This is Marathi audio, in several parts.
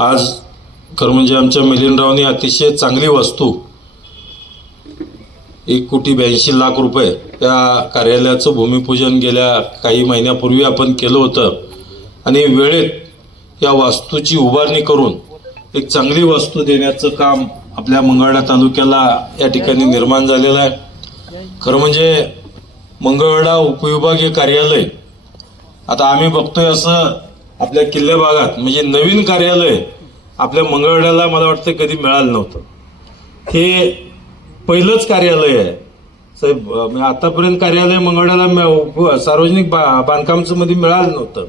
आज खरं म्हणजे आमच्या मिलिंदरावनी अतिशय चांगली वस्तू 1,82,00,000 रुपये त्या कार्यालयाचं भूमिपूजन गेल्या काही महिन्यापूर्वी आपण केलं होतं आणि वेळेत या वास्तूची उभारणी करून एक चांगली वस्तू देण्याचं काम आपल्या मंगळवेढा तालुक्याला या ठिकाणी निर्माण झालेलं आहे। खरं म्हणजे मंगळवेढा उपविभागीय कार्यालय आता आम्ही बघतोय असं आपल्या किल्ले भागात म्हणजे नवीन कार्यालय आपल्या मंगळवेढ्याला मला वाटतं कधी मिळालं नव्हतं। हे पहिलंच कार्यालय आहे साहेब। आतापर्यंत कार्यालय मंगळवेढ्याला सार्वजनिक बांधकामचं मध्ये मिळालं नव्हतं।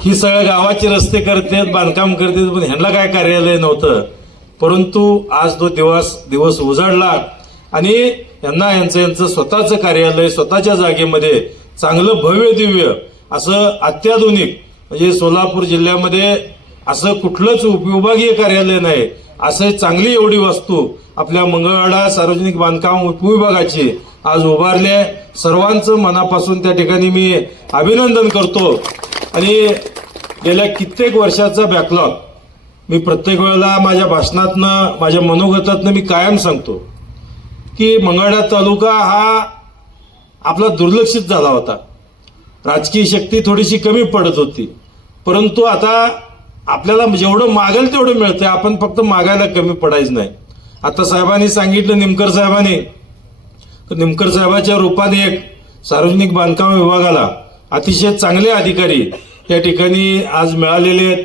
ही सगळ्या गावाचे रस्ते करतात, बांधकाम करतात, पण ह्यांना काय कार्यालय नव्हतं। परंतु आज तो दिवस उजाडला आणि यांना यांचं स्वतःचं कार्यालय स्वतःच्या जागेमध्ये चांगलं भव्य दिव्य असं अत्याधुनिक म्हणजे सोलापूर जिल्ह्यामध्ये असं कुठलंच उपविभागीय कार्यालय नाही, असं चांगली एवढी वस्तू आपल्या मंगळवेढा सार्वजनिक बांधकाम उपविभागाची आज उभारले। सर्वांचं मनापासून त्या ठिकाणी मी अभिनंदन करतो। आणि गेल्या कित्येक वर्षाचा बॅकलॉग मी प्रत्येक वेळेला माझ्या भाषणातनं माझ्या मनोगतातनं मी कायम सांगतो की मंगळवेढा तालुका हा आपला दुर्लक्षित झाला होता। राजकीय शक्ती थोडीशी कमी पडत होती, परंतु आता आपल्याला जेवढं मागेल तेवढं मिळतंय, आपण फक्त मागायला कमी पडायचं नाही। आता साहेबांनी सांगितलं निमकर साहेबांनी, निमकर साहेबाच्या रूपाने एक सार्वजनिक बांधकाम विभागाला अतिशय चांगले अधिकारी या ठिकाणी आज मिळालेले आहेत,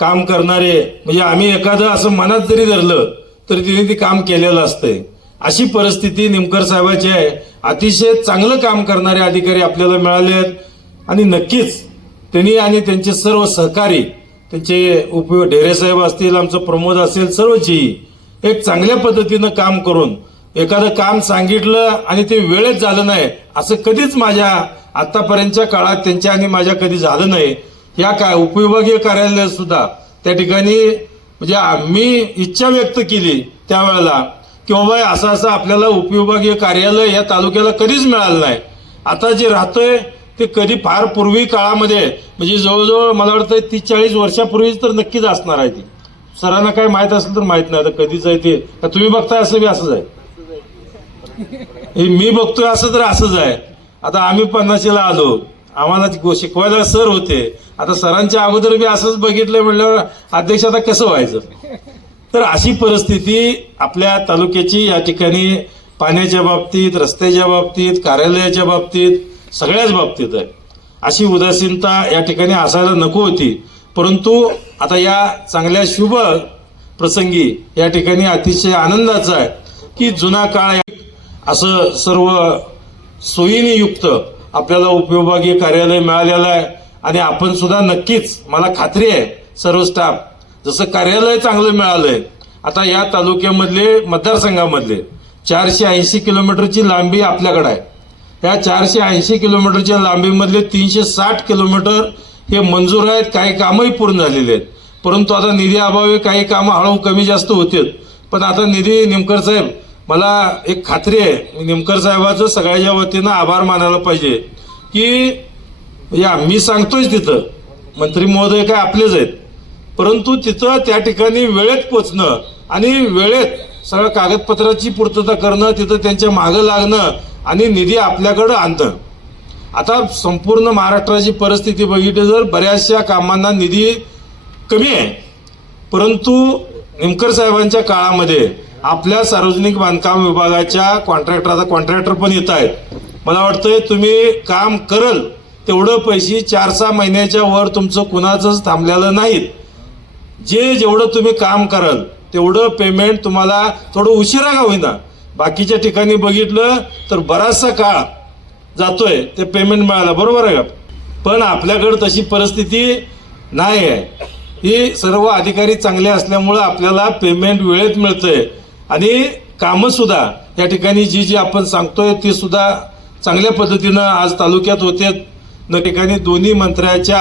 काम करणारे। म्हणजे आम्ही एखादं असं मनात जरी धरलं तरी तिने ते काम केलेलं असतंय, अशी परिस्थिती निमकर साहेबाची आहे। अतिशय चांगलं काम करणारे अधिकारी आपल्याला मिळाले आहेत आणि नक्कीच त्यांनी आणि त्यांचे सर्व सहकारी त्यांचे ढेरे साहेब असतील, आमचं प्रमोद असेल, सर्वची एक चांगल्या पद्धतीनं काम करून एखादं काम सांगितलं आणि ते वेळेत झालं नाही असं कधीच माझ्या आतापर्यंतच्या काळात त्यांच्या आणि माझ्या कधी झालं नाही। या उपविभागीय कार्यालयात सुद्धा त्या ठिकाणी म्हणजे आम्ही इच्छा व्यक्त केली त्यावेळेला की बाबा असं आपल्याला उपविभागीय कार्यालय या तालुक्याला कधीच मिळालं नाही। आता जे राहतोय ते कधी फार पूर्वी काळामध्ये म्हणजे जवळजवळ मला वाटतं 30-40 वर्षापूर्वीच तर नक्कीच असणार आहे ती। सरांना काय माहित असेल तर माहित नाही, आता कधीच आहे ते तुम्ही बघताय असं बी असंच आहे, मी बघतोय असं तर असंच आहे। आता आम्ही 50ला आलो, आम्हाला शिकवायला सर होते, आता सरांच्या अगोदर बी असंच बघितलं म्हणल्यावर अध्यक्ष आता कसं व्हायचं। तर अशी परिस्थिती आपल्या तालुक्याची या ठिकाणी पाण्याच्या बाबतीत, रस्त्याच्या बाबतीत, कार्यालयाच्या बाबतीत, सगळ्याच बाबतीत आहे। अशी उदासीनता या ठिकाणी असायला नको होती, परंतु आता या चांगल्या शुभ प्रसंगी या ठिकाणी अतिशय आनंदाचा आहे की जुना काळ असं सर्व सोयीने युक्त आपल्याला उपविभागीय कार्यालय मिळालेलं आहे। आणि आपण सुद्धा नक्कीच, मला खात्री आहे सर्व स्टाफ, जसं कार्यालय चांगलं मिळालंय आता या तालुक्यामधले मतदारसंघामधले 480 किलोमीटरची लांबी आपल्याकडे आहे। या 480 किलोमीटरच्या लांबीमधले 360 किलोमीटर हे मंजूर आहेत, काही कामही पूर्ण झालेले आहेत। परंतु आता निधी अभावी काही कामं हळूहळू कमी जास्त होतील, पण आता निधी निमकर साहेब, मला एक खात्री आहे निमकर साहेबाचं सगळ्याच्या वतीनं आभार मानायला पाहिजे की या मी सांगतोय तिथं मंत्री महोदय काय आपलेच आहेत, परंतु तिथं त्या ठिकाणी वेळेत पोचणं आणि वेळेत सगळं कागदपत्राची पूर्तता करणं, तिथं त्यांच्या मागं लागणं आणि निधी आपल्याकडं आणणं। आता संपूर्ण महाराष्ट्राची परिस्थिती बघितली तर बऱ्याचशा कामांना निधी कमी आहे, परंतु निमकर साहेबांच्या काळामध्ये आपल्या सार्वजनिक बांधकाम विभागाच्या कॉन्ट्रॅक्टर पण येत आहेत। मला वाटतंय तुम्ही काम करल तेवढं पैसे 4-6 महिन्याच्या वर तुमचं कुणाचंच थांबलेलं नाहीत। जेवढं तुम्ही काम कराल तेवढं पेमेंट तुम्हाला थोडं उशिरा का होईना, बाकीच्या ठिकाणी बघितलं तर बराचसा काळ जातोय ते पेमेंट मिळायला, बरोबर आहे का? पण आपल्याकडे तशी परिस्थिती नाही आहे। ही सर्व अधिकारी चांगले असल्यामुळं आपल्याला पेमेंट वेळेत मिळतंय आणि कामं सुद्धा या ठिकाणी जी आपण सांगतोय ती सुद्धा चांगल्या पद्धतीनं आज तालुक्यात होते। ठिकाणी दोन्ही मंत्र्याच्या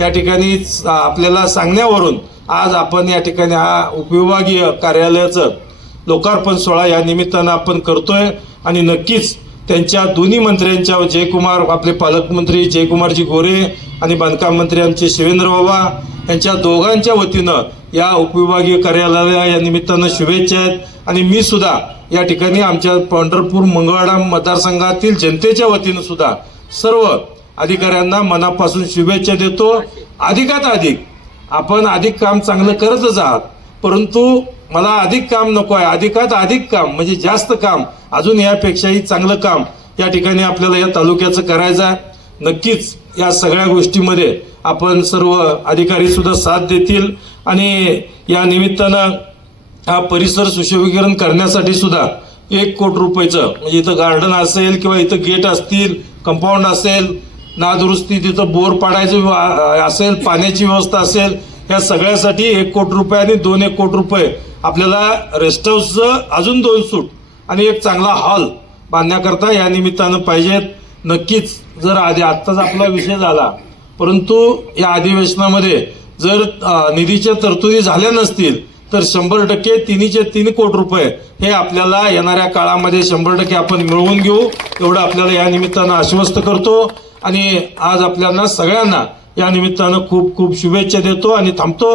या ठिकाणी आपल्याला सांगण्यावरून आज आपण या ठिकाणी हा उपविभागीय कार्यालयाचं लोकार्पण सोहळा या निमित्तानं आपण करतोय आणि नक्कीच त्यांच्या दोन्ही मंत्र्यांच्या जयकुमार आपले पालकमंत्री जयकुमारजी गोरे आणि बांधकाम मंत्री आमचे शिवेंद्र बाबा यांच्या दोघांच्या वतीनं या उपविभागीय कार्यालयाला या निमित्तानं शुभेच्छा आहेत. आणि मी सुद्धा या ठिकाणी आमच्या पंढरपूर मंगळवाडा मतदारसंघातील जनतेच्या वतीनं सुद्धा सर्व अधिकाऱ्यांना मनापासून शुभेच्छा देतो. अधिकात अधिक आपण अधिक काम चांगलं करतच आहात, परंतु मला अधिक काम नको आहे, अधिकात अधिक काम म्हणजे जास्त काम, अजून यापेक्षाही चांगलं काम या ठिकाणी आपल्याला या तालुक्याचं करायचं आहे. नक्कीच या सगळ्या गोष्टीमध्ये आपण सर्व अधिकारी सुद्धा साथ देतील आणि या निमित्तानं हा परिसर सुशोभीकरण करण्यासाठी सुद्धा 1 कोटी रुपयाचं म्हणजे इथं गार्डन असेल किंवा इथं गेट असतील, कंपाऊंड असेल, नादुरुस्ती तिथं बोर पाडायचं असेल, पाण्याची व्यवस्था असेल, या सगळ्यासाठी 1 कोटी रुपये आणि 2-1 कोटी रुपये आपल्याला रेस्ट हाऊसचं अजून 2 सूट आणि एक चांगला हॉल बांधण्याकरता या निमित्तानं पाहिजेत. नक्कीच जर आत्ताच आपला विषय झाला, परंतु या अधिवेशनामध्ये जर निधीच्या तरतुदी झाल्या नसतील तर 100% 3 कोटी रुपये हे आपल्याला येणाऱ्या काळामध्ये 100% आपण मिळवून घेऊ, एवढं आपल्याला या निमित्तानं आश्वस्त करतो. आणि आज आपल्याला सगळ्यांना या निमित्तानं खूप खूप शुभेच्छा देतो आणि थांबतो.